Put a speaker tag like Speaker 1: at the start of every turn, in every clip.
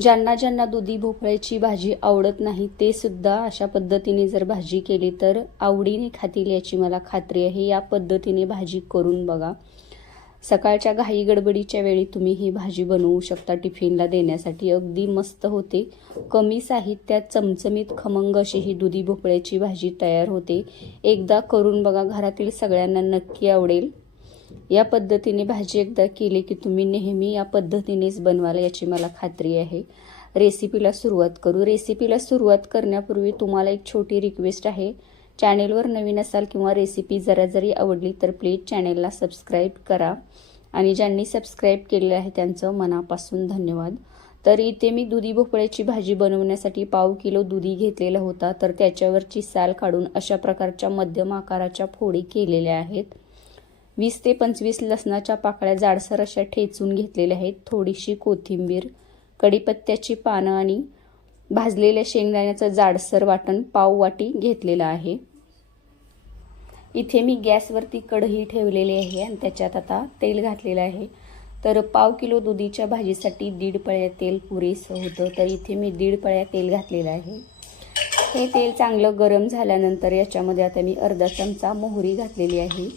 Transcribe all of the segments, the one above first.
Speaker 1: ज्यांना ज्यांना दुधी भोपळ्याची भाजी आवडत नाही ते सुद्धा अशा पद्धतीने जर भाजी केली तर आवडीने खातील याची मला खात्री आहे. या पद्धतीने भाजी करून बघा. सकाळच्या घाई गडबडीच्या वेळी तुम्ही ही भाजी बनवू शकता टिफिनला देण्यासाठी. अगदी मस्त होते. कमी साहित्यात चमचमीत खमंग अशी ही दुधी भोपळ्याची भाजी तयार होते. एकदा करून बघा घरातील सगळ्यांना नक्की आवडेल. या पद्धतीने भाजी एकदा केली की तुम्ही नेहमी या पद्धतीनेच बनवाल याची मला खात्री आहे. रेसिपीला सुरुवात करू. रेसिपीला सुरुवात करण्यापूर्वी तुम्हाला एक छोटी रिक्वेस्ट आहे. चॅनेलवर नवीन असाल किंवा रेसिपी जरा जरी आवडली तर प्लीज चॅनेलला सबस्क्राईब करा. आणि ज्यांनी सबस्क्राईब केलेलं आहे त्यांचं मनापासून धन्यवाद. तर इथे मी दुधी भोपळ्याची भाजी बनवण्यासाठी पाव किलो दुधी घेतलेला होता. तर त्याच्यावरची साल काढून अशा प्रकारच्या मध्यम आकाराच्या फोडी केलेल्या आहेत. वीस ते पंचवीस लसणाच्या पाकळ्या जाडसर अशा ठेचून घेतलेल्या आहेत. थोडीशी कोथिंबीर कढीपत्त्याची पानं आणि भाजलेल्या शेंगदाण्याचं जाडसर वाटण पाव वाटी घेतलेलं आहे. इथे मी गॅसवरती कढई ठेवलेली आहे आणि त्याच्यात आता तेल घातलेलं आहे. तर पाव किलो दुधीच्या भाजीसाठी दीड पळ्या तेल पुरेसं होतं. तर इथे मी दीड पळ्या तेल घातलेलं आहे. हे तेल चांगलं गरम झाल्यानंतर याच्यामध्ये आता मी अर्धा चमचा मोहरी घातलेली आहे.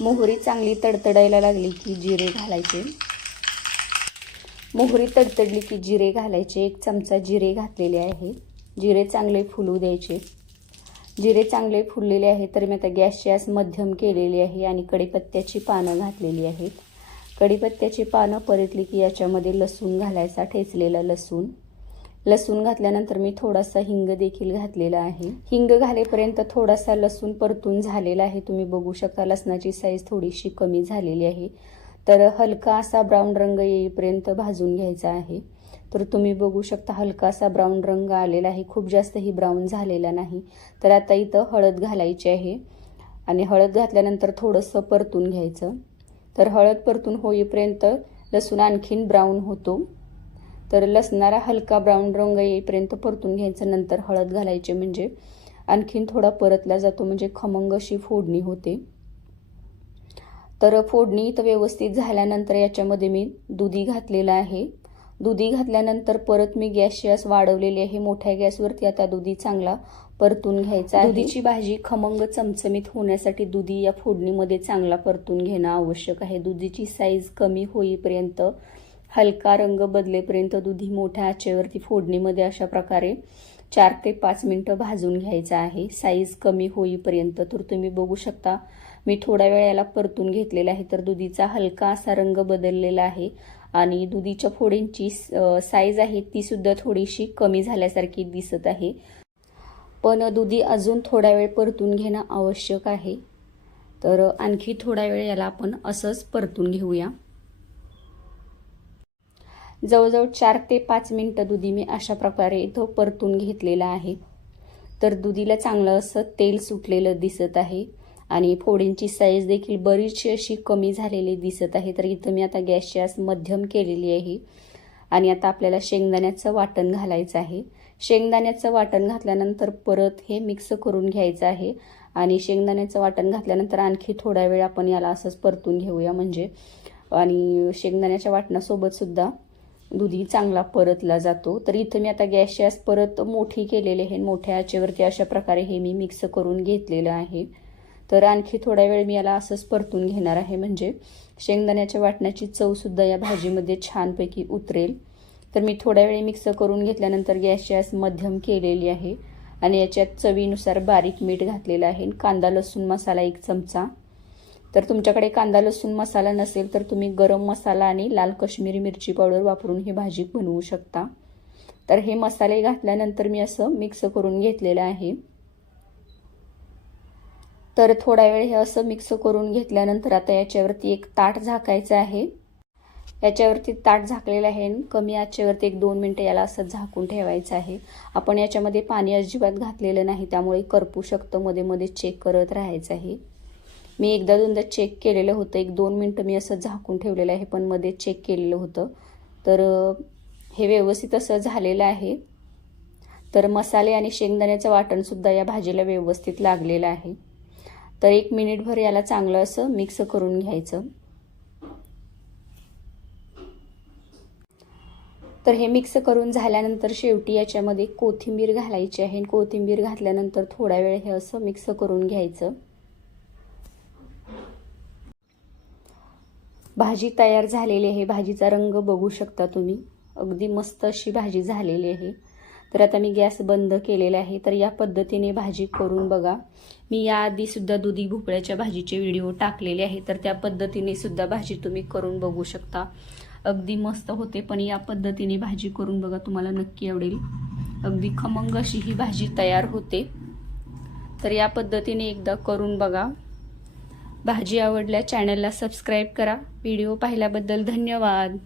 Speaker 1: मोहरी चांगली तडतडायला लागली की जिरे घालायचे. मोहरी तडतडली की जिरे घालायचे. एक चमचा जिरे घातलेले आहे. जिरे चांगले फुलू द्यायचे. जिरे चांगले फुललेले आहे तर मी आता गॅसची आस मध्यम केलेली आहे आणि कडीपत्त्याची पानं घातलेली आहेत. कडीपत्त्याची पानं परतली की याच्यामध्ये लसूण घालायचा ठेचलेला लसूण. लसूण घातल्यानंतर मी थोडासा हिंग देखील घातलेला आहे. हिंग घालेपर्यंत थोडासा लसूण परतून झालेला आहे. तुम्ही बघू शकता लसणाची साईज थोडीशी कमी झालेली आहे. तर हलका असा ब्राऊन रंग येईपर्यंत भाजून घ्यायचा आहे. तर तुम्ही बघू शकता हलका असा ब्राऊन रंग आलेला आहे. खूप जास्तही ब्राऊन झालेला नाही. तर आता इथं हळद घालायची आहे. आणि हळद घातल्यानंतर थोडंसं परतून घ्यायचं. तर हळद परतून होईपर्यंत लसूण आणखीन ब्राऊन होतो. तर लसणारा हलका ब्राऊन रंग येईपर्यंत परतून घ्यायचं. नंतर हळद घालायचे म्हणजे आणखीन थोडा परतला जातो म्हणजे खमंग अशी फोडणी होते. तर फोडणी इथं व्यवस्थित झाल्यानंतर याच्यामध्ये मी दुधी घातलेलं आहे. दुधी घातल्यानंतर परत मी गॅसची आस वाढवलेली आहे. मोठ्या गॅसवरती आता दुधी चांगला परतून घ्यायचा दुधीची भाजी खमंग चमचमीत होण्यासाठी दुधी या फोडणीमध्ये चांगला परतून घेणं आवश्यक आहे. दुधीची साईज कमी होईपर्यंत हलका रंग बदलेपर्यंत दुधी मोठ्या आचेवरती फोडणीमध्ये अशा प्रकारे चार ते पाच मिनटं भाजून घ्यायचं आहे. साईज कमी होईपर्यंत तर तुम्ही बघू शकता मी थोड्या वेळ याला परतून घेतलेला आहे तर दुधीचा हलका असा रंग बदललेला आहे आणि दुधीच्या फोडींची साईज आहे ती सुद्धा थोडीशी कमी झाल्यासारखी दिसत आहे. पण दुधी अजून थोडा वेळ परतून घेणं आवश्यक आहे. तर आणखी थोडा वेळ याला आपण असंच परतून घेऊया. जवळजवळ चार ते पाच मिनटं दुधी मी अशा प्रकारे इथं परतून घेतलेला आहे. तर दुधीला चांगलं असं तेल सुटलेलं दिसत आहे आणि फोडींची साईज देखील बरीचशी अशी कमी झालेली दिसत आहे. तर इथं मी आता गॅसची आस मध्यम केलेली आहे आणि आता आपल्याला शेंगदाण्याचं वाटण घालायचं आहे. शेंगदाण्याचं वाटण घातल्यानंतर परत हे मिक्स करून घ्यायचं आहे आणि शेंगदाण्याचं वाटण घातल्यानंतर आणखी थोडा वेळ आपण याला असंच परतून घेऊया. म्हणजे आणि शेंगदाण्याच्या वाटणासोबतसुद्धा दुधी चांगला परतला जातो. तर इथं मी आता गॅसची गॅस परत मोठी केलेली आहे. मोठ्या आचेवरती अशा प्रकारे हे मी मिक्स करून घेतलेलं आहे. तर आणखी थोडा वेळ मी याला असंच परतून घेणार आहे. म्हणजे शेंगदाण्याच्या वाटण्याची चवसुद्धा या भाजीमध्ये छानपैकी उतरेल. तर मी थोड्या वेळ मिक्स करून घेतल्यानंतर गॅसची आस मध्यम केलेली आहे. आणि याच्यात चवीनुसार बारीक मीठ घातलेलं आहे. कांदा लसूण मसाला एक चमचा. तर तुमच्याकडे कांदा लसूण मसाला नसेल तर तुम्ही गरम मसाला आणि लाल कश्मीरी मिरची पावडर वापरून ही भाजी बनवू शकता. तर हे मसाले घातल्यानंतर मी असं मिक्स करून घेतलेलं आहे. तर थोडा वेळ हे असं मिक्स करून घेतल्यानंतर आता याच्यावरती एक ताट झाकायचं आहे. याच्यावरती ताट झाकलेलं आहे कमी आचेवरती एक दोन मिनटं याला असं झाकून ठेवायचं आहे. आपण याच्यामध्ये पाणी अजिबात घातलेलं नाही त्यामुळे करपू शकतं मध्ये मध्ये चेक करत राहायचं आहे. मी एकदा दोनदा चेक केलेलं होतं. एक दोन मिनटं मी असं झाकून ठेवलेलं आहे पण मध्ये चेक केलेलं होतं. तर हे व्यवस्थित असं झालेलं आहे. तर मसाले आणि शेंगदाण्याचं वाटणसुद्धा या भाजीला व्यवस्थित लागलेलं आहे. तर एक मिनिटभर याला चांगलं असं मिक्स करून घ्यायचं. तर हे मिक्स करून झाल्यानंतर शेवटी याच्यामध्ये कोथिंबीर घालायची आहे. कोथिंबीर घातल्यानंतर थोडा वेळ हे असं मिक्स करून घ्यायचं. भाजी तयार झालेली आहे. भाजीचा रंग बघू शकता तुम्ही. अगदी मस्त अशी भाजी झालेली आहे. तर आता मी गॅस बंद केलेला आहे. तर या पद्धतीने भाजी करून बघा. मी याआधीसुद्धा दुधी भोपळ्याच्या भाजीचे व्हिडिओ टाकलेले आहे तर त्या पद्धतीने सुद्धा भाजी तुम्ही करून बघू शकता. अगदी मस्त होते पण या पद्धतीने भाजी करून बघा तुम्हाला नक्की आवडेल. अगदी खमंग अशी ही भाजी तयार होते. तर या पद्धतीने एकदा करून बघा. भाजी आवडल्या चॅनलला सबस्क्राईब करा. व्हिडिओ पाहिल्याबद्दल धन्यवाद.